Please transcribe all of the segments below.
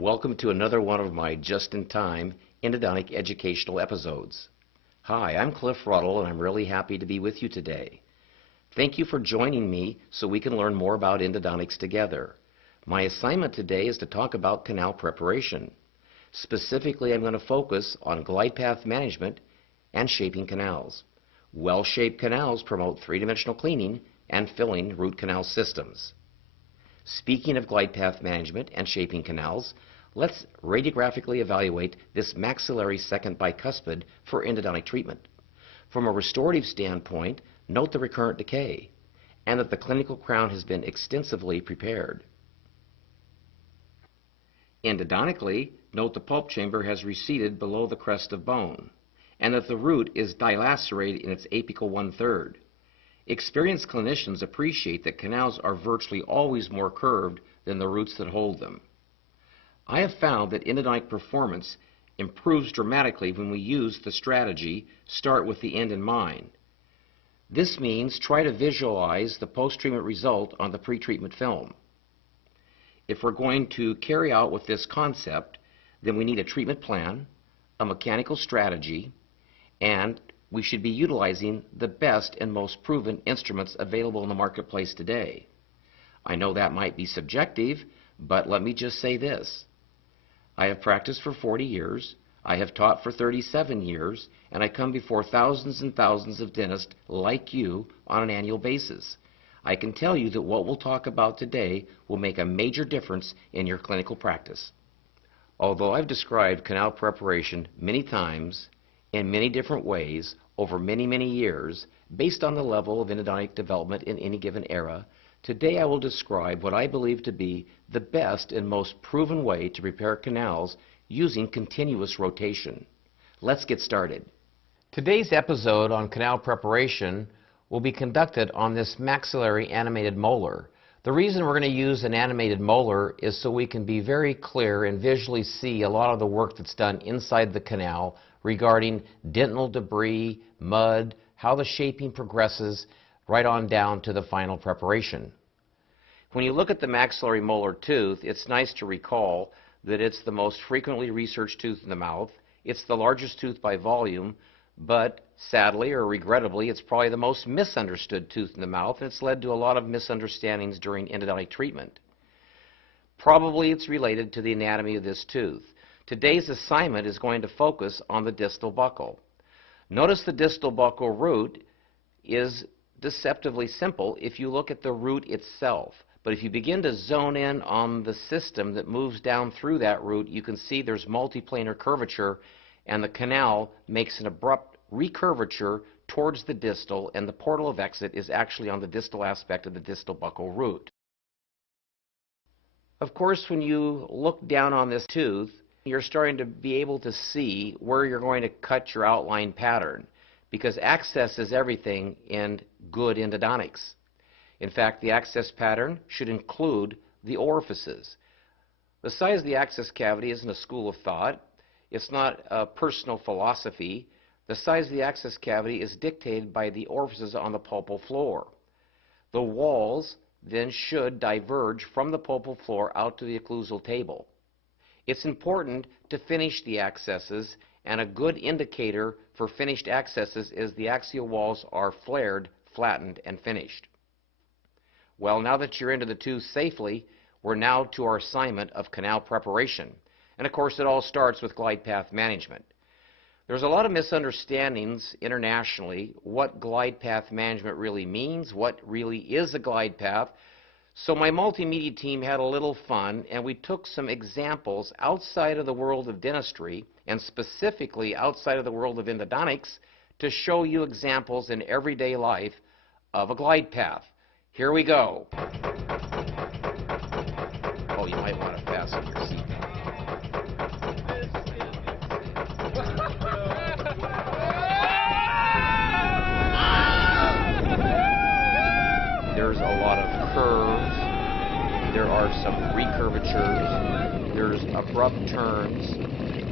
Welcome to another one of my just-in-time endodontic educational episodes. Hi, I'm Cliff Ruddle, and I'm really happy to be with you today. Thank you for joining me so we can learn more about endodontics together. My assignment today is to talk about canal preparation. Specifically, I'm going to focus on glide path management and shaping canals. Well-shaped canals promote three-dimensional cleaning and filling root canal systems. Speaking of glide path management and shaping canals, let's radiographically evaluate this maxillary second bicuspid for endodontic treatment. From a restorative standpoint, note the recurrent decay and that the clinical crown has been extensively prepared. Endodontically, note the pulp chamber has receded below the crest of bone and that the root is dilacerated in its apical one-third. Experienced clinicians appreciate that canals are virtually always more curved than the roots that hold them. I have found that endodontic performance improves dramatically when we use the strategy, start with the end in mind. This means try to visualize the post-treatment result on the pre-treatment film. If we're going to carry out with this concept, then we need a treatment plan, a mechanical strategy, and we should be utilizing the best and most proven instruments available in the marketplace today. I know that might be subjective, but let me just say this. I have practiced for 40 years, I have taught for 37 years, and I come before thousands and thousands of dentists like you on an annual basis. I can tell you that what we'll talk about today will make a major difference in your clinical practice. Although I've described canal preparation many times, in many different ways, over many years, based on the level of endodontic development in any given era, today I will describe what I believe to be the best and most proven way to prepare canals using continuous rotation. Let's get started. Today's episode on canal preparation will be conducted on this maxillary animated molar. The reason we're going to use an animated molar is so we can be very clear and visually see a lot of the work that's done inside the canal regarding dental debris, mud, how the shaping progresses, right on down to the final preparation. When you look at the maxillary molar tooth, it's nice to recall that it's the most frequently researched tooth in the mouth. It's the largest tooth by volume, but sadly or regrettably, it's probably the most misunderstood tooth in the mouth, and it's led to a lot of misunderstandings during endodontic treatment. Probably it's related to the anatomy of this tooth. Today's assignment is going to focus on the distal buccal. Notice the distal buccal root is deceptively simple if you look at the root itself. But if you begin to zone in on the system that moves down through that root, you can see there's multiplanar curvature, and the canal makes an abrupt recurvature towards the distal, and the portal of exit is actually on the distal aspect of the distal buccal root. Of course, when you look down on this tooth, you're starting to be able to see where you're going to cut your outline pattern, because access is everything in good endodontics. In fact, the access pattern should include the orifices. The size of the access cavity isn't a school of thought. It's not a personal philosophy. The size of the access cavity is dictated by the orifices on the pulpal floor. The walls then should diverge from the pulpal floor out to the occlusal table. It's important to finish the accesses, and a good indicator for finished accesses is the axial walls are flared, flattened, and finished. Well, now that you're into the tooth safely, we're now to our assignment of canal preparation. And of course, it all starts with glide path management. There's a lot of misunderstandings internationally what glide path management really means, what really is a glide path. So my multimedia team had a little fun, and we took some examples outside of the world of dentistry, and specifically outside of the world of endodontics, to show you examples in everyday life of a glide path. Here we go. Oh, you might want to fasten your seatbelt. There's a lot of curves, there are some recurvatures, there's abrupt turns,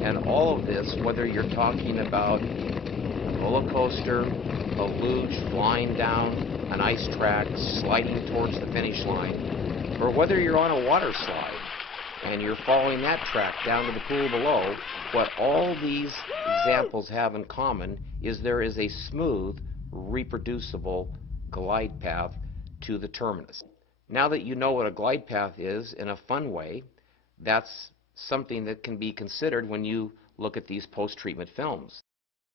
and all of this, whether you're talking about a roller coaster, a luge flying down an ice track, sliding towards the finish line, or whether you're on a water slide, and you're following that track down to the pool below, what all these examples have in common is there is a smooth, reproducible glide path to the terminus. Now that you know what a glide path is in a fun way, that's something that can be considered when you look at these post-treatment films.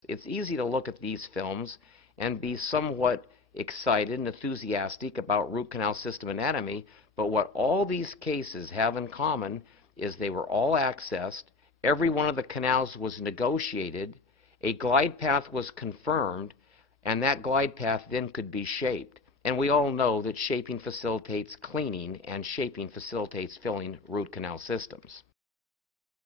It's easy to look at these films and be somewhat excited and enthusiastic about root canal system anatomy, but what all these cases have in common is they were all accessed, every one of the canals was negotiated, a glide path was confirmed, and that glide path then could be shaped. And we all know that shaping facilitates cleaning and shaping facilitates filling root canal systems.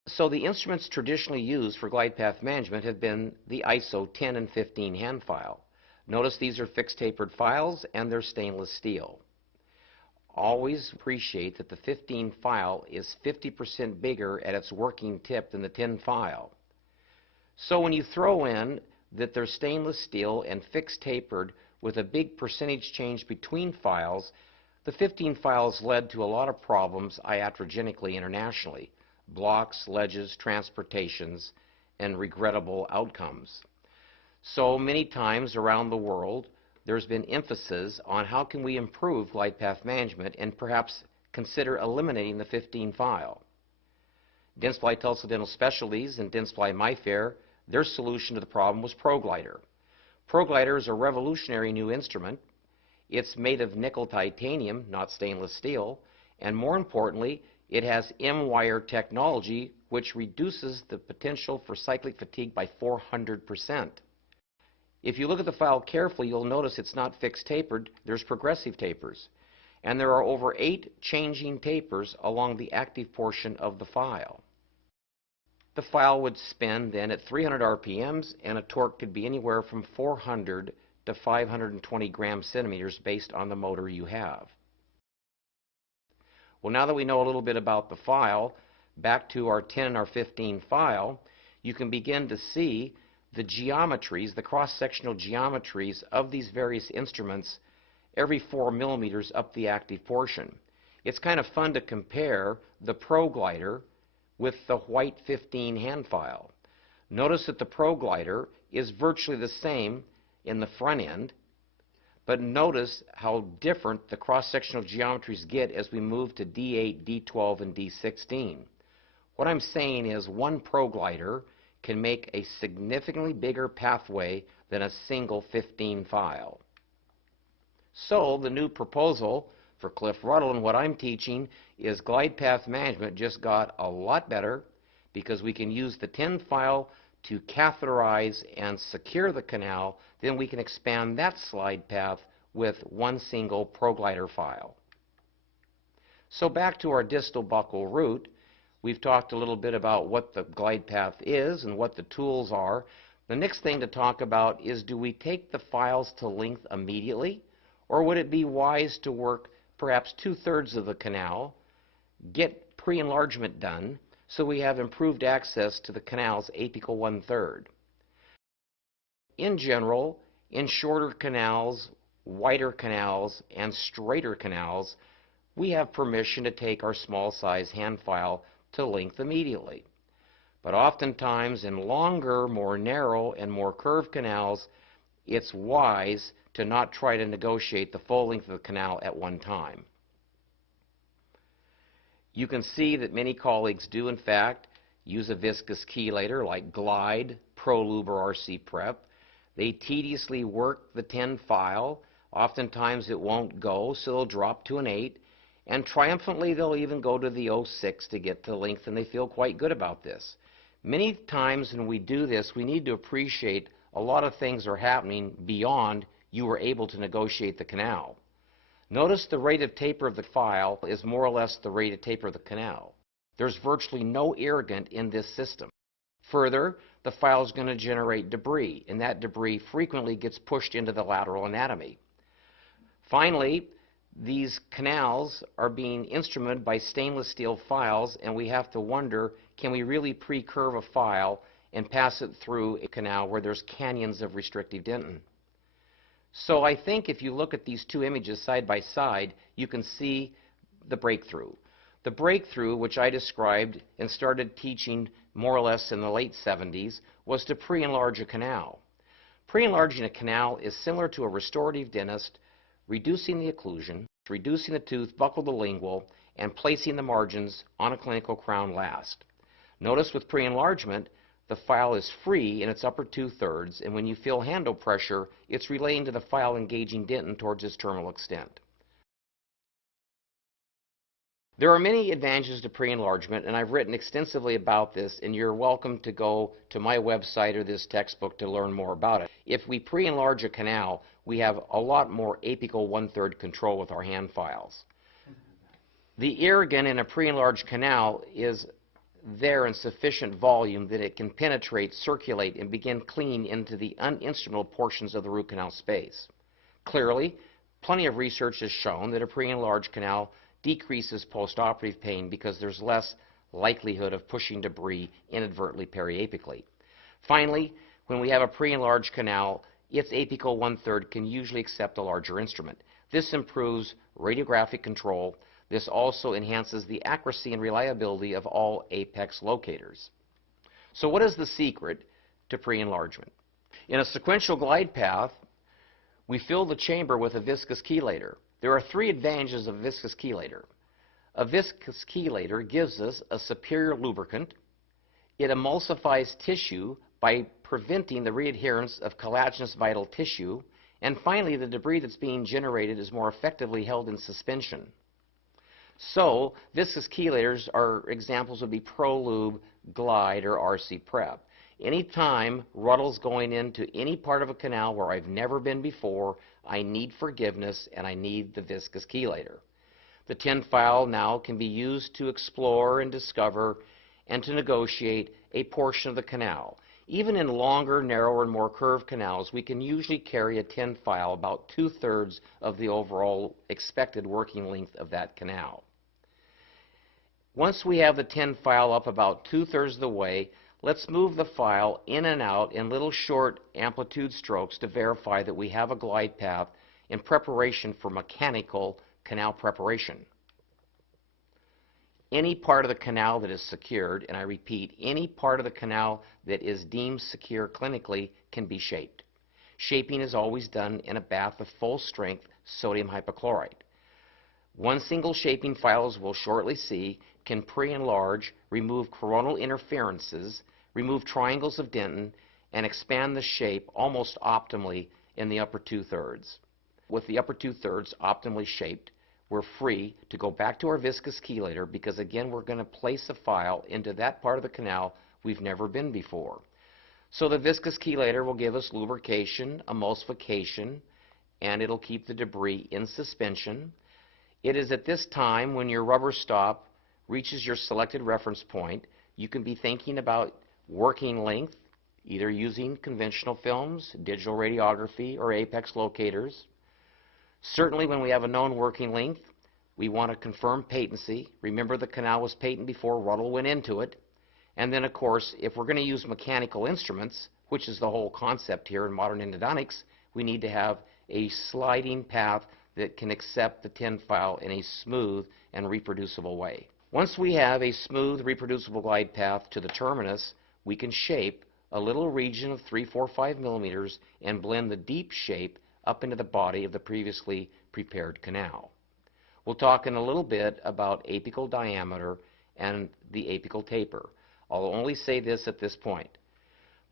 So the instruments traditionally used for glide path management have been the ISO 10 and 15 hand file. Notice these are fixed tapered files and they're stainless steel. Always appreciate that the 15 file is 50% bigger at its working tip than the 10 file. So when you throw in that they're stainless steel and fixed tapered with a big percentage change between files, the 15 files led to a lot of problems iatrogenically internationally. Blocks, ledges, transportations, and regrettable outcomes. So many times around the world, there's been emphasis on how can we improve glide path management and perhaps consider eliminating the 15 file. Dentsply Tulsa Dental Specialties and Dentsply MyFair, their solution to the problem was ProGlider. ProGlider is a revolutionary new instrument. It's made of nickel titanium, not stainless steel, and more importantly, it has M-wire technology, which reduces the potential for cyclic fatigue by 400%. If you look at the file carefully, you'll notice it's not fixed tapered, there's progressive tapers. And there are over 8 changing tapers along the active portion of the file. The file would spin then at 300 RPMs, and a torque could be anywhere from 400 to 520 gram-centimeters based on the motor you have. Well, now that we know a little bit about the file, back to our 10 and our 15 file, you can begin to see the geometries, the cross-sectional geometries of these various instruments every 4 millimeters up the active portion. It's kind of fun to compare the ProGlider with the white 15 hand file. Notice that the ProGlider is virtually the same in the front end, but notice how different the cross-sectional geometries get as we move to D8, D12, and D16. What I'm saying is one ProGlider can make a significantly bigger pathway than a single 15 file. So the new proposal for Cliff Ruddle and what I'm teaching is glide path management just got a lot better because we can use the 10 file to catheterize and secure the canal, then we can expand that slide path with one single ProGlider file. So back to our distal buccal root, we've talked a little bit about what the glide path is and what the tools are. The next thing to talk about is, do we take the files to length immediately, or would it be wise to work perhaps 2/3 of the canal, get pre-enlargement done, so we have improved access to the canal's apical 1/3. In general, in shorter canals, wider canals, and straighter canals, we have permission to take our small size hand file to length immediately. But oftentimes in longer, more narrow, and more curved canals, it's wise to not try to negotiate the full length of the canal at one time. You can see that many colleagues do, in fact, use a viscous chelator like Glide, ProLube, or RC Prep. They tediously work the 10 file. Oftentimes it won't go, so they'll drop to an 8. And triumphantly, they'll even go to the 06 to get to length, and they feel quite good about this. Many times when we do this, we need to appreciate a lot of things are happening beyond you were able to negotiate the canal. Notice the rate of taper of the file is more or less the rate of taper of the canal. There's virtually no irrigant in this system. Further, the file is going to generate debris, and that debris frequently gets pushed into the lateral anatomy. Finally, these canals are being instrumented by stainless steel files, and we have to wonder, can we really pre-curve a file and pass it through a canal where there's canyons of restrictive dentin? So I think if you look at these two images side by side, you can see the breakthrough. The breakthrough, which I described and started teaching more or less in the late 70s, was to pre-enlarge a canal. Pre-enlarging a canal is similar to a restorative dentist reducing the occlusion, reducing the tooth, buckle the lingual, and placing the margins on a clinical crown last. Notice with pre-enlargement, the file is free in its upper 2/3, and when you feel handle pressure, it's relaying to the file engaging dentin towards its terminal extent. There are many advantages to pre-enlargement, and I've written extensively about this, and you're welcome to go to my website or this textbook to learn more about it. If we pre-enlarge a canal, we have a lot more apical 1/3 control with our hand files. The irrigan in a pre-enlarged canal is there in sufficient volume that it can penetrate, circulate, and begin cleaning into the uninstrumental portions of the root canal space. Clearly, plenty of research has shown that a pre-enlarged canal decreases postoperative pain because there's less likelihood of pushing debris inadvertently periapically. Finally, when we have a pre-enlarged canal, its apical 1/3 can usually accept a larger instrument. This improves radiographic control. This also enhances the accuracy and reliability of all apex locators. So what is the secret to pre-enlargement? In a sequential glide path, we fill the chamber with a viscous chelator. There are 3 advantages of a viscous chelator. A viscous chelator gives us a superior lubricant. It emulsifies tissue by preventing the readherence of collagenous vital tissue. And finally, the debris that's being generated is more effectively held in suspension. So, viscous chelators are examples would be ProLube, Glide, or RC Prep. Anytime Ruddle's going into any part of a canal where I've never been before, I need forgiveness and I need the viscous chelator. The tin file now can be used to explore and discover and to negotiate a portion of the canal. Even in longer, narrower, and more curved canals, we can usually carry a tin file about 2/3 of the overall expected working length of that canal. Once we have the tin file up about 2/3 of the way, let's move the file in and out in little short amplitude strokes to verify that we have a glide path in preparation for mechanical canal preparation. Any part of the canal that is secured, and I repeat, any part of the canal that is deemed secure clinically can be shaped. Shaping is always done in a bath of full strength sodium hypochlorite. One single shaping file, as we'll shortly see, can pre-enlarge, remove coronal interferences, remove triangles of dentin, and expand the shape almost optimally in the upper 2/3. With the upper 2/3 optimally shaped, we're free to go back to our viscous chelator because, again, we're going to place a file into that part of the canal we've never been before. So the viscous chelator will give us lubrication, emulsification, and it'll keep the debris in suspension. It is at this time when your rubber stop reaches your selected reference point, you can be thinking about working length, either using conventional films, digital radiography, or apex locators. Certainly when we have a known working length, we want to confirm patency. Remember, the canal was patent before Ruddle went into it. And then, of course, if we're going to use mechanical instruments, which is the whole concept here in modern endodontics, we need to have a sliding path that can accept the tin file in a smooth and reproducible way. Once we have a smooth, reproducible glide path to the terminus, we can shape a little region of 3, 4, 5 millimeters and blend the deep shape up into the body of the previously prepared canal. We'll talk in a little bit about apical diameter and the apical taper. I'll only say this at this point.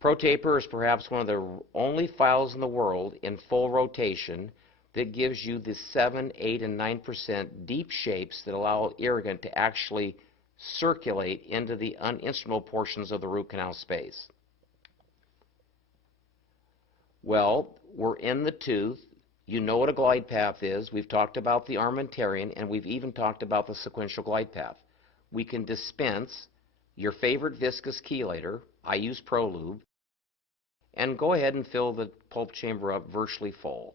Protaper is perhaps one of the only files in the world in full rotation that gives you the 7, 8, and 9% deep shapes that allow irrigant to actually circulate into the uninstrumental portions of the root canal space. Well, we're in the tooth. You know what a glide path is. We've talked about the armentarian, and we've even talked about the sequential glide path. We can dispense your favorite viscous chelator. I use ProLube. And go ahead and fill the pulp chamber up virtually full.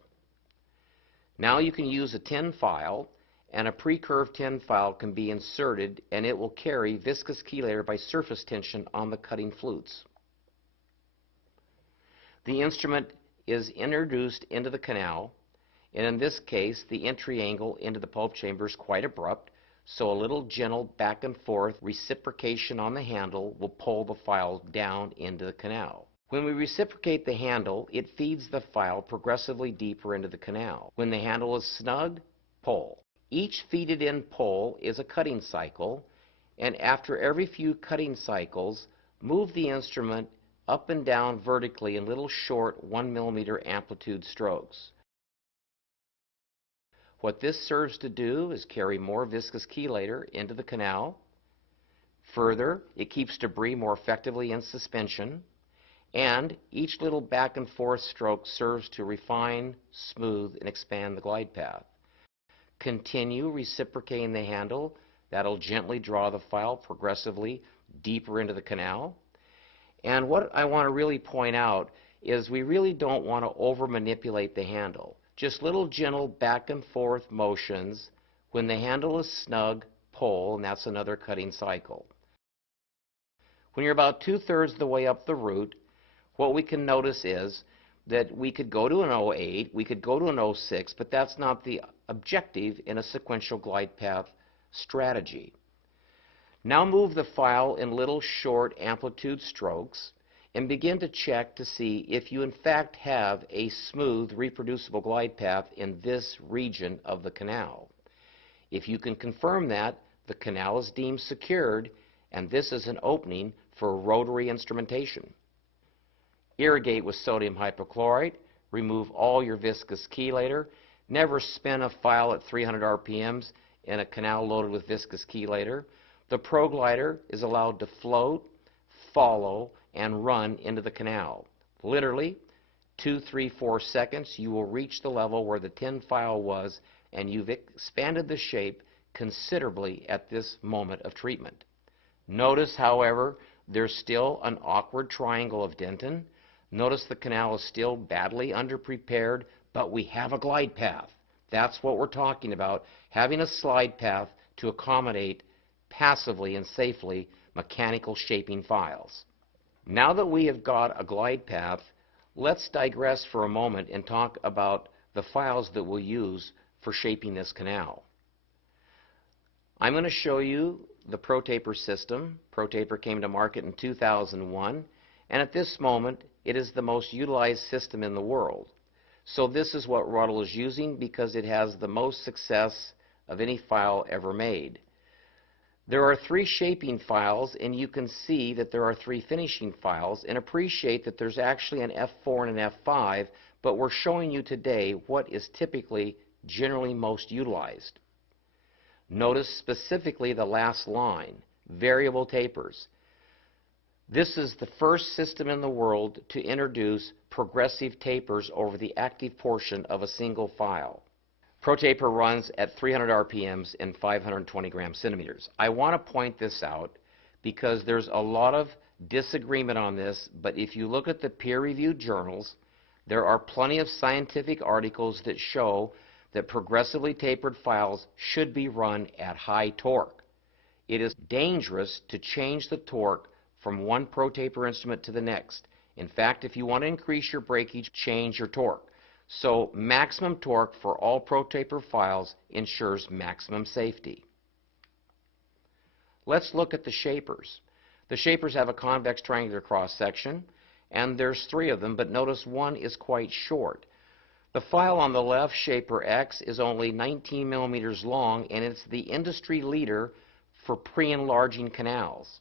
Now you can use a tin file, and a pre-curved tin file can be inserted, and it will carry viscous chelator by surface tension on the cutting flutes. The instrument is introduced into the canal, and in this case, the entry angle into the pulp chamber is quite abrupt, so a little gentle back and forth reciprocation on the handle will pull the file down into the canal. When we reciprocate the handle, it feeds the file progressively deeper into the canal. When the handle is snug, pull. Each feeded in pull is a cutting cycle, and after every few cutting cycles, move the instrument up and down vertically in little short 1 millimeter amplitude strokes. What this serves to do is carry more viscous chelator into the canal. Further, it keeps debris more effectively in suspension, and each little back and forth stroke serves to refine, smooth, and expand the glide path. Continue reciprocating the handle. That'll gently draw the file progressively deeper into the canal. And what I want to really point out is we really don't want to over manipulate the handle. Just little gentle back and forth motions. When the handle is snug, pull, and that's another cutting cycle. When you're about 2/3 of the way up the root, what we can notice is that we could go to an 08, we could go to an 06, but that's not the objective in a sequential glide path strategy. Now move the file in little short amplitude strokes and begin to check to see if you in fact have a smooth reproducible glide path in this region of the canal. If you can confirm that, the canal is deemed secured, and this is an opening for rotary instrumentation. Irrigate with sodium hypochlorite, remove all your viscous chelator, never spin a file at 300 RPMs in a canal loaded with viscous chelator. The ProGlider is allowed to float, follow, and run into the canal. Literally, 2, 3, 4 seconds, you will reach the level where the tin file was, and you've expanded the shape considerably at this moment of treatment. Notice, however, there's still an awkward triangle of dentin. Notice the canal is still badly underprepared, but we have a glide path. That's what we're talking about, having a slide path to accommodate passively and safely mechanical shaping files. Now that we have got a glide path, let's digress for a moment and talk about the files that we'll use for shaping this canal. I'm going to show you the Protaper system. Protaper came to market in 2001, and at this moment it is the most utilized system in the world. So this is what Rotary is using because it has the most success of any file ever made. There are 3 shaping files, and you can see that there are 3 finishing files, and appreciate that there's actually an F4 and an F5, but we're showing you today what is typically generally most utilized. Notice specifically the last line, variable tapers. This is the first system in the world to introduce progressive tapers over the active portion of a single file. Protaper runs at 300 RPMs and 520 gram centimeters. I want to point this out because there's a lot of disagreement on this, but if you look at the peer-reviewed journals, there are plenty of scientific articles that show that progressively tapered files should be run at high torque. It is dangerous to change the torque from one Protaper instrument to the next. In fact, if you want to increase your breakage, change your torque. So maximum torque for all Protaper files ensures maximum safety. Let's look at the shapers. The shapers have a convex triangular cross section, and there's 3 of them, but notice one is quite short. The file on the left, Shaper X, is only 19 millimeters long, and it's the industry leader for pre-enlarging canals.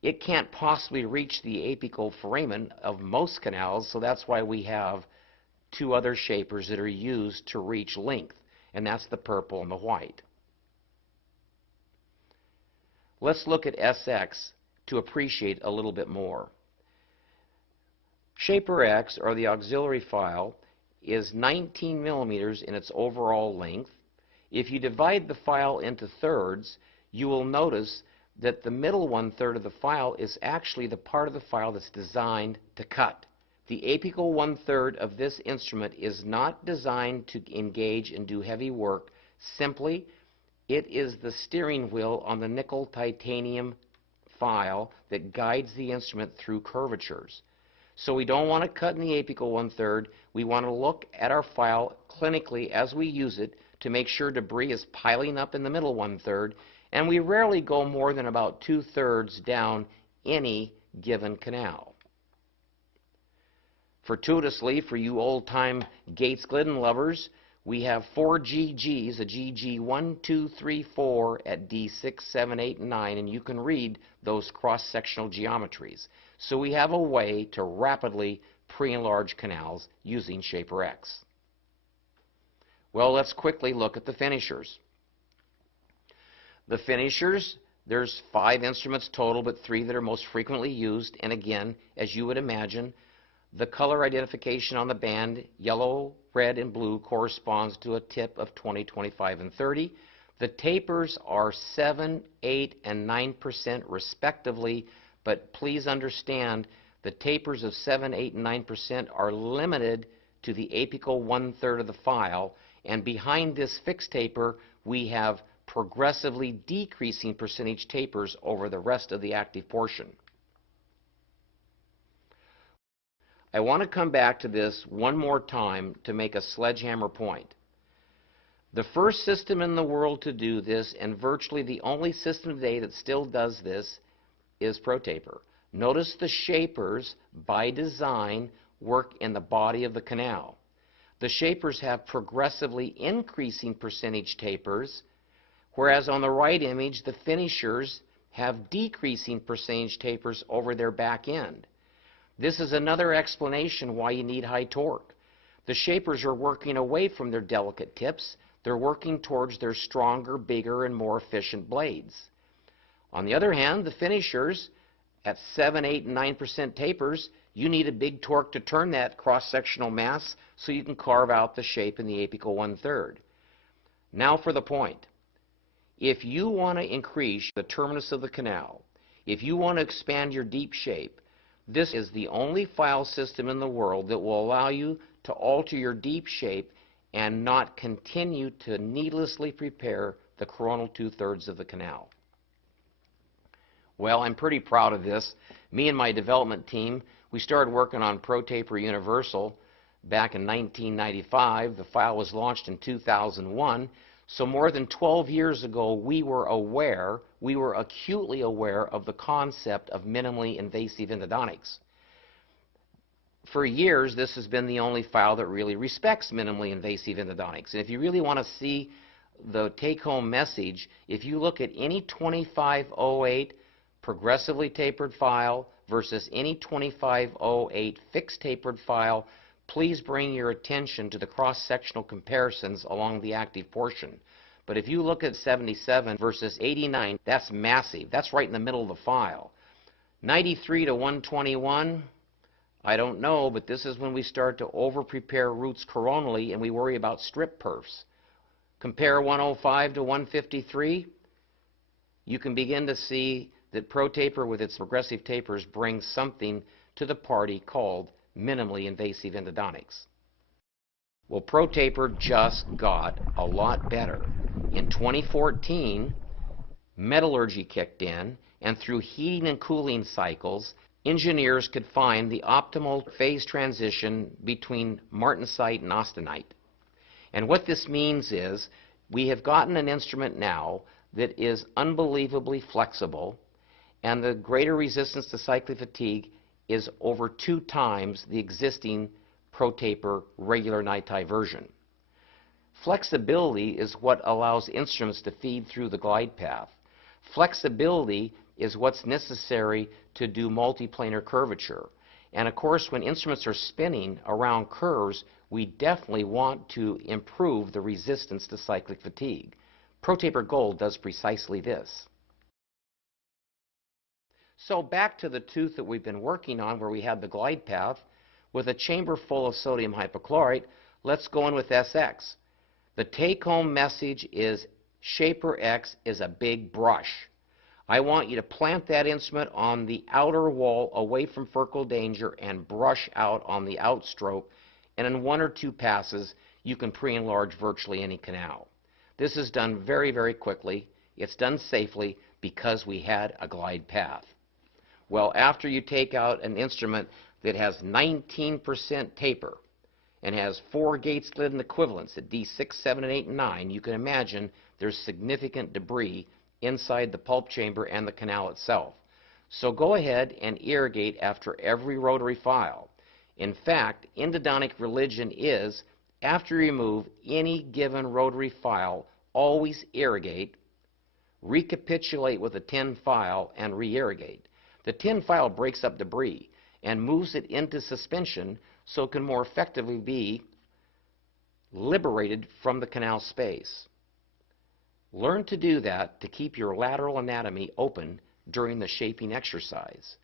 It can't possibly reach the apical foramen of most canals, so that's why we have 2 other shapers that are used to reach length, and that's the purple and the white. Let's look at SX to appreciate a little bit more. Shaper X, or the auxiliary file, is 19 millimeters in its overall length. If you divide the file into thirds, you will notice that the middle 1/3 of the file is actually the part of the file that's designed to cut. The apical 1/3 of this instrument is not designed to engage and do heavy work. Simply, it is the steering wheel on the nickel titanium file that guides the instrument through curvatures. So we don't want to cut in the apical 1/3. We want to look at our file clinically as we use it to make sure debris is piling up in the middle 1/3, and we rarely go more than about 2/3 down any given canal. Fortuitously, for you old-time Gates Glidden lovers, we have 4 GGs, a GG 1, 2, 3, 4 at D6, 7, 8, and 9, and you can read those cross-sectional geometries. So we have a way to rapidly pre-enlarge canals using Shaper X. Well, let's quickly look at the finishers. The finishers, there's 5 instruments total, but 3 that are most frequently used. And again, as you would imagine, the color identification on the band, yellow, red, and blue, corresponds to a tip of 20, 25, and 30. The tapers are 7, 8, and 9% respectively, but please understand the tapers of 7, 8, and 9% are limited to the apical 1/3 of the file, and behind this fixed taper we have progressively decreasing percentage tapers over the rest of the active portion. I want to come back to this one more time to make a sledgehammer point. The first system in the world to do this, and virtually the only system today that still does this, is Protaper. Notice the shapers, by design, work in the body of the canal. The shapers have progressively increasing percentage tapers, whereas on the right image, the finishers have decreasing percentage tapers over their back end. This is another explanation why you need high torque. The shapers are working away from their delicate tips. They're working towards their stronger, bigger, and more efficient blades. On the other hand, the finishers, at 7, 8, and 9% tapers, you need a big torque to turn that cross-sectional mass so you can carve out the shape in the apical 1/3. Now for the point. If you want to increase the terminus of the canal, if you want to expand your deep shape, this is the only file system in the world that will allow you to alter your deep shape and not continue to needlessly prepare the coronal 2/3 of the canal. Well, I'm pretty proud of this. Me and my development team, we started working on Protaper Universal back in 1995. The file was launched in 2001. So more than 12 years ago, we were acutely aware of the concept of minimally invasive endodontics. For years, this has been the only file that really respects minimally invasive endodontics. And if you really want to see the take-home message, if you look at any 2508 progressively tapered file versus any 2508 fixed tapered file, please bring your attention to the cross-sectional comparisons along the active portion. But if you look at 77 versus 89, that's massive. That's right in the middle of the file. 93 to 121, I don't know, but this is when we start to over-prepare roots coronally and we worry about strip perfs. Compare 105 to 153, you can begin to see that Protaper with its progressive tapers brings something to the party called minimally invasive endodontics. Well, Protaper just got a lot better. In 2014, metallurgy kicked in, and through heating and cooling cycles, engineers could find the optimal phase transition between martensite and austenite. And what this means is we have gotten an instrument now that is unbelievably flexible, and the greater resistance to cyclic fatigue is over 2 times the existing Protaper regular NiTi version. Flexibility is what allows instruments to feed through the glide path. Flexibility is what's necessary to do multiplanar curvature. And of course, when instruments are spinning around curves, we definitely want to improve the resistance to cyclic fatigue. Protaper Gold does precisely this. So back to the tooth that we've been working on where we had the glide path. With a chamber full of sodium hypochlorite, let's go in with SX. The take-home message is Shaper X is a big brush. I want you to plant that instrument on the outer wall away from furcal danger and brush out on the outstroke, and in 1 or 2 passes you can pre-enlarge virtually any canal. This is done very, very quickly. It's done safely because we had a glide path. Well, after you take out an instrument that has 19% taper and has 4 Gates Glidden equivalents at D6, 7, and 8, and 9, you can imagine there's significant debris inside the pulp chamber and the canal itself. So go ahead and irrigate after every rotary file. In fact, endodontic religion is, after you remove any given rotary file, always irrigate, recapitulate with a tin file, and re-irrigate. The tin file breaks up debris and moves it into suspension so it can more effectively be liberated from the canal space. Learn to do that to keep your lateral anatomy open during the shaping exercise.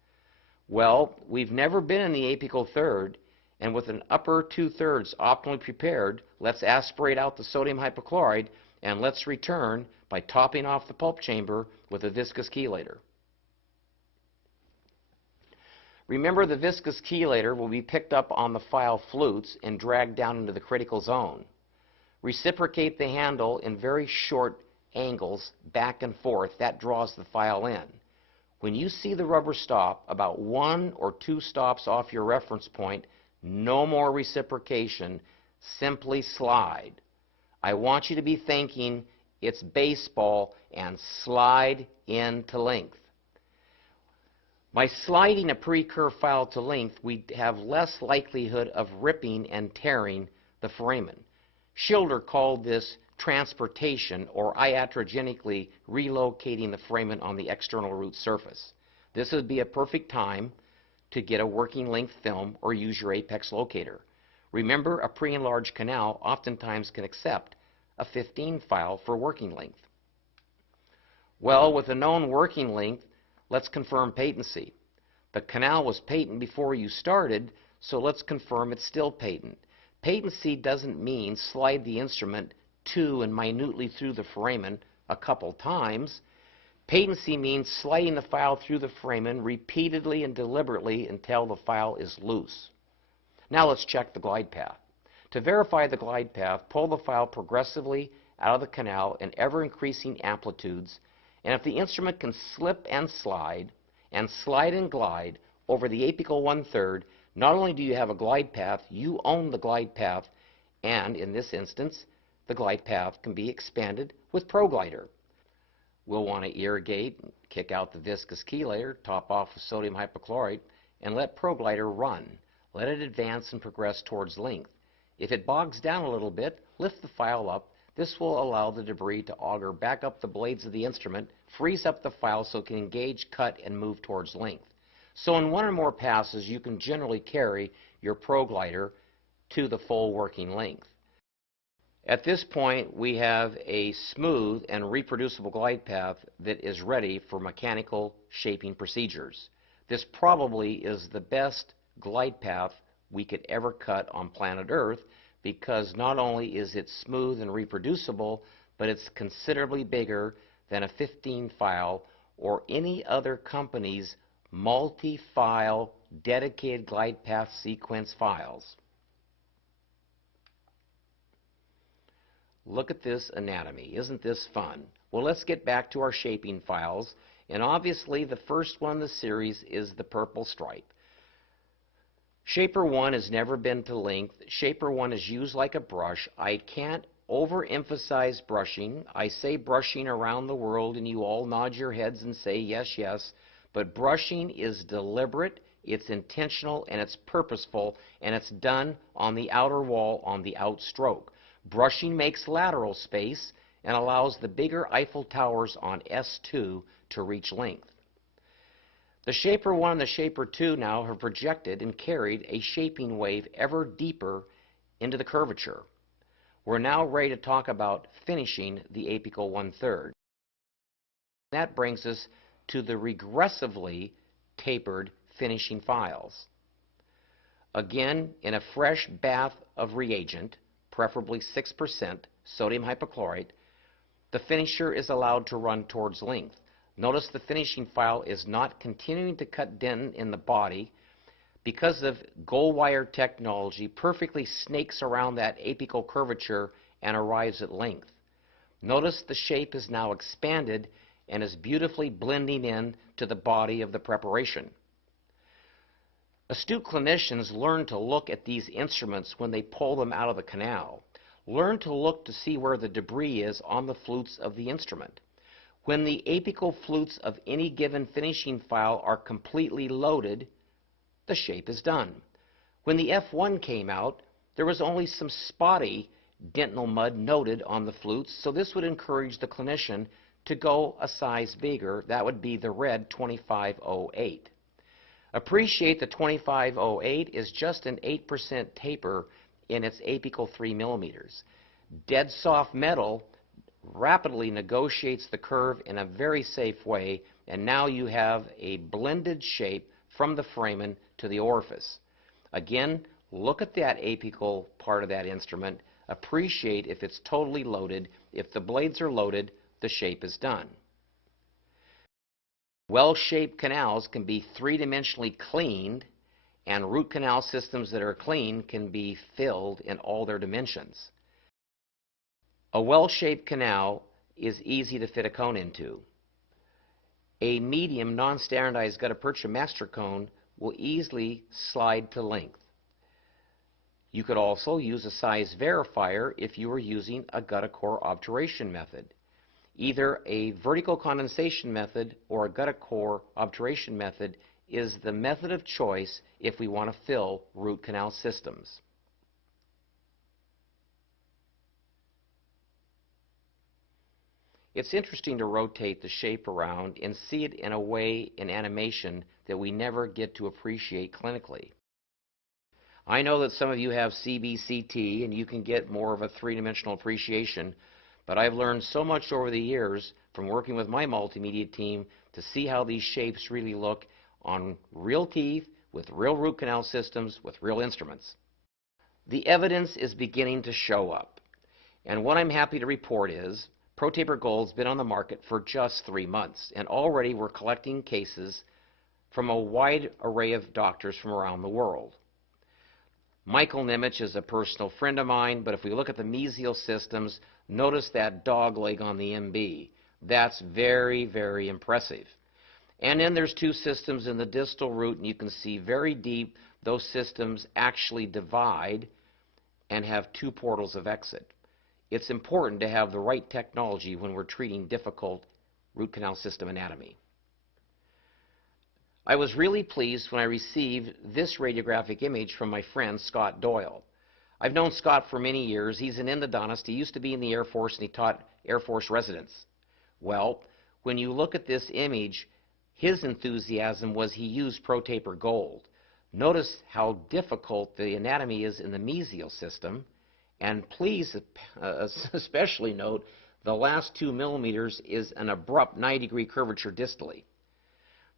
Well, we've never been in the apical third, and with an upper 2/3 optimally prepared, let's aspirate out the sodium hypochlorite, and let's return by topping off the pulp chamber with a viscous chelator. Remember, the viscous chelator will be picked up on the file flutes and dragged down into the critical zone. Reciprocate the handle in very short angles back and forth. That draws the file in. When you see the rubber stop about 1 or 2 stops off your reference point, no more reciprocation, simply slide. I want you to be thinking it's baseball and slide into length. By sliding a pre-curved file to length, we have less likelihood of ripping and tearing the foramen. Schilder called this transportation, or iatrogenically relocating the foramen on the external root surface. This would be a perfect time to get a working length film or use your apex locator. Remember, a pre-enlarged canal oftentimes can accept a 15 file for working length. Well, with a known working length, let's confirm patency. The canal was patent before you started, so let's confirm it's still patent. Patency doesn't mean slide the instrument to and minutely through the foramen a couple times. Patency means sliding the file through the foramen repeatedly and deliberately until the file is loose. Now let's check the glide path. To verify the glide path, pull the file progressively out of the canal in ever-increasing amplitudes, and if the instrument can slip and slide and glide over the apical 1/3, not only do you have a glide path, you own the glide path, and in this instance, the glide path can be expanded with ProGlider. We'll want to irrigate, kick out the viscous chelator, top off with sodium hypochlorite, and let ProGlider run. Let it advance and progress towards length. If it bogs down a little bit, lift the file up. This will allow the debris to auger back up the blades of the instrument, frees up the file so it can engage, cut, and move towards length. So in 1 or more passes, you can generally carry your ProGlider to the full working length. At this point, we have a smooth and reproducible glide path that is ready for mechanical shaping procedures. This probably is the best glide path we could ever cut on planet Earth, because not only is it smooth and reproducible, but it's considerably bigger than a 15 file or any other company's multi-file dedicated glide path sequence files. Look at this anatomy. Isn't this fun? Well, let's get back to our shaping files, and obviously the first one in the series is the purple stripe. Shaper 1 has never been to length. Shaper 1 is used like a brush. I can't overemphasize brushing. I say brushing around the world, and you all nod your heads and say yes, yes. But brushing is deliberate, it's intentional, and it's purposeful, and it's done on the outer wall on the outstroke. Brushing makes lateral space and allows the bigger Eiffel Towers on S2 to reach length. The Shaper 1 and the Shaper 2 now have projected and carried a shaping wave ever deeper into the curvature. We're now ready to talk about finishing the apical 1/3. That brings us to the regressively tapered finishing files. Again, in a fresh bath of reagent, preferably 6% sodium hypochlorite, the finisher is allowed to run towards length. Notice the finishing file is not continuing to cut dent in the body. Because of gold wire technology, perfectly snakes around that apical curvature and arrives at length. Notice the shape is now expanded and is beautifully blending in to the body of the preparation. Astute clinicians learn to look at these instruments when they pull them out of the canal. Learn to look to see where the debris is on the flutes of the instrument. When the apical flutes of any given finishing file are completely loaded, the shape is done. When the F1 came out, there was only some spotty dentinal mud noted on the flutes, so this would encourage the clinician to go a size bigger. That would be the red 2508. Appreciate the 2508 is just an 8% taper in its apical 3 millimeters. Dead soft metal rapidly negotiates the curve in a very safe way, and now you have a blended shape from the foramen to the orifice. Again, look at that apical part of that instrument. Appreciate if it's totally loaded. If the blades are loaded, the shape is done. Well-shaped canals can be three-dimensionally cleaned, and root canal systems that are clean can be filled in all their dimensions. A well-shaped canal is easy to fit a cone into. A medium non-standardized gutta-percha master cone will easily slide to length. You could also use a size verifier if you were using a gutta core obturation method. Either a vertical condensation method or a gutta core obturation method is the method of choice if we want to fill root canal systems. It's interesting to rotate the shape around and see it in a way in animation that we never get to appreciate clinically. I know that some of you have CBCT and you can get more of a three-dimensional appreciation, but I've learned so much over the years from working with my multimedia team to see how these shapes really look on real teeth, with real root canal systems, with real instruments. The evidence is beginning to show up, and what I'm happy to report is Protaper Gold's been on the market for just 3 months, and already we're collecting cases from a wide array of doctors from around the world. Michael Nimitz is a personal friend of mine, but if we look at the mesial systems, notice that dog leg on the MB. That's very, very impressive. And then there's 2 systems in the distal root, and you can see very deep those systems actually divide and have 2 portals of exit. It's important to have the right technology when we're treating difficult root canal system anatomy. I was really pleased when I received this radiographic image from my friend Scott Doyle. I've known Scott for many years. He's an endodontist. He used to be in the Air Force and he taught Air Force residents. Well, when you look at this image, his enthusiasm was he used Protaper Gold. Notice how difficult the anatomy is in the mesial system, and please especially note the last 2 millimeters is an abrupt 90-degree curvature distally.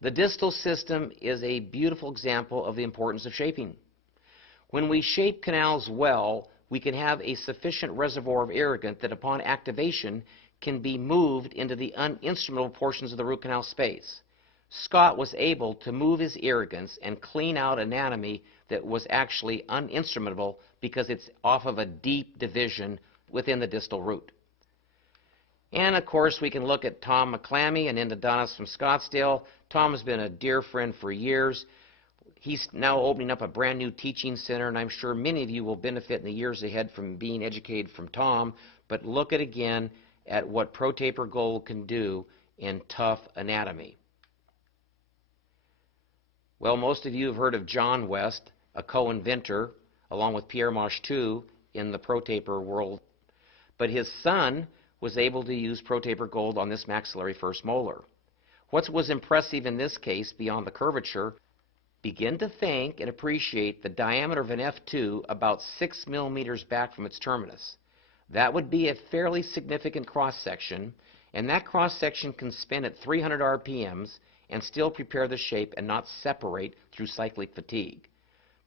The distal system is a beautiful example of the importance of shaping. When we shape canals well, we can have a sufficient reservoir of irrigant that upon activation can be moved into the uninstrumentable portions of the root canal space. Scott was able to move his irrigants and clean out anatomy that was actually uninstrumentable because it's off of a deep division within the distal root. And of course, we can look at Tom McClammy, an endodontist from Scottsdale. Tom has been a dear friend for years. He's now opening up a brand new teaching center, and I'm sure many of you will benefit in the years ahead from being educated from Tom. But look again at what Protaper Gold can do in tough anatomy. Well, most of you have heard of John West, a co-inventor, along with Pierre Mauchetou in the Protaper world. But his son was able to use Protaper Gold on this maxillary first molar. What was impressive in this case, beyond the curvature, begin to think and appreciate the diameter of an F2 about 6 millimeters back from its terminus. That would be a fairly significant cross-section, and that cross-section can spin at 300 RPMs and still prepare the shape and not separate through cyclic fatigue.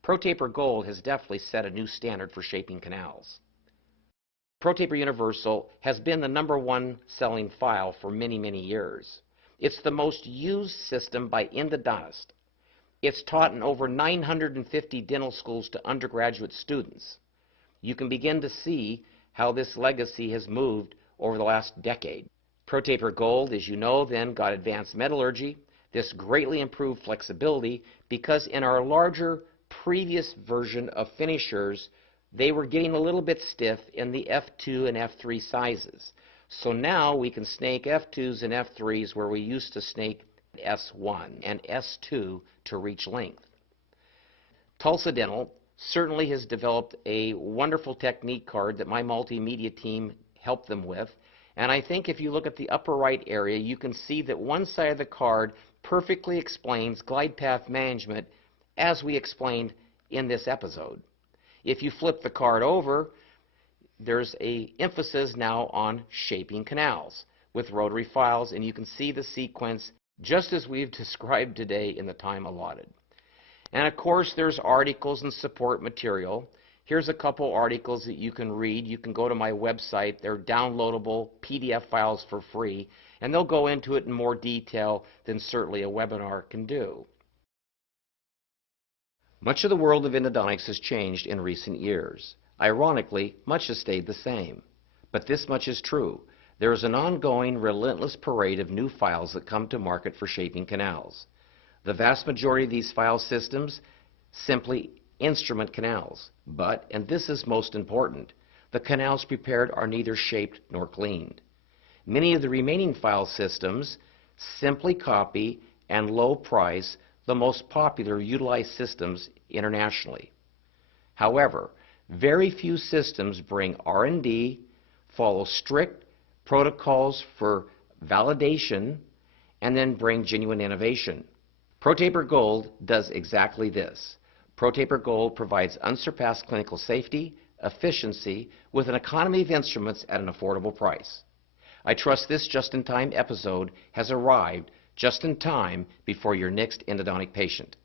Protaper Gold has definitely set a new standard for shaping canals. Protaper Universal has been the #1 selling file for many, many years. It's the most used system by endodontists. It's taught in over 950 dental schools to undergraduate students. You can begin to see how this legacy has moved over the last decade. Protaper Gold, as you know, then got advanced metallurgy. This greatly improved flexibility because in our larger previous version of finishers, they were getting a little bit stiff in the F2 and F3 sizes. So now we can snake F2s and F3s where we used to snake S1 and S2 to reach length. Tulsa Dental certainly has developed a wonderful technique card that my multimedia team helped them with. And I think if you look at the upper right area, you can see that one side of the card perfectly explains glide path management as we explained in this episode. If you flip the card over, there's an emphasis now on shaping canals with rotary files, and you can see the sequence just as we've described today in the time allotted. And of course, there's articles and support material. Here's a couple articles that you can read. You can go to my website. They're downloadable PDF files for free, and they'll go into it in more detail than certainly a webinar can do. Much of the world of endodontics has changed in recent years. Ironically, much has stayed the same. But this much is true. There is an ongoing, relentless parade of new files that come to market for shaping canals. The vast majority of these file systems simply instrument canals. But, and this is most important, the canals prepared are neither shaped nor cleaned. Many of the remaining file systems simply copy and low price the most popular utilized systems internationally. However, very few systems bring R&D, follow strict protocols for validation, and then bring genuine innovation. Protaper Gold does exactly this. Protaper Gold provides unsurpassed clinical safety, efficiency, with an economy of instruments at an affordable price. I trust this just-in-time episode has arrived just in time before your next endodontic patient.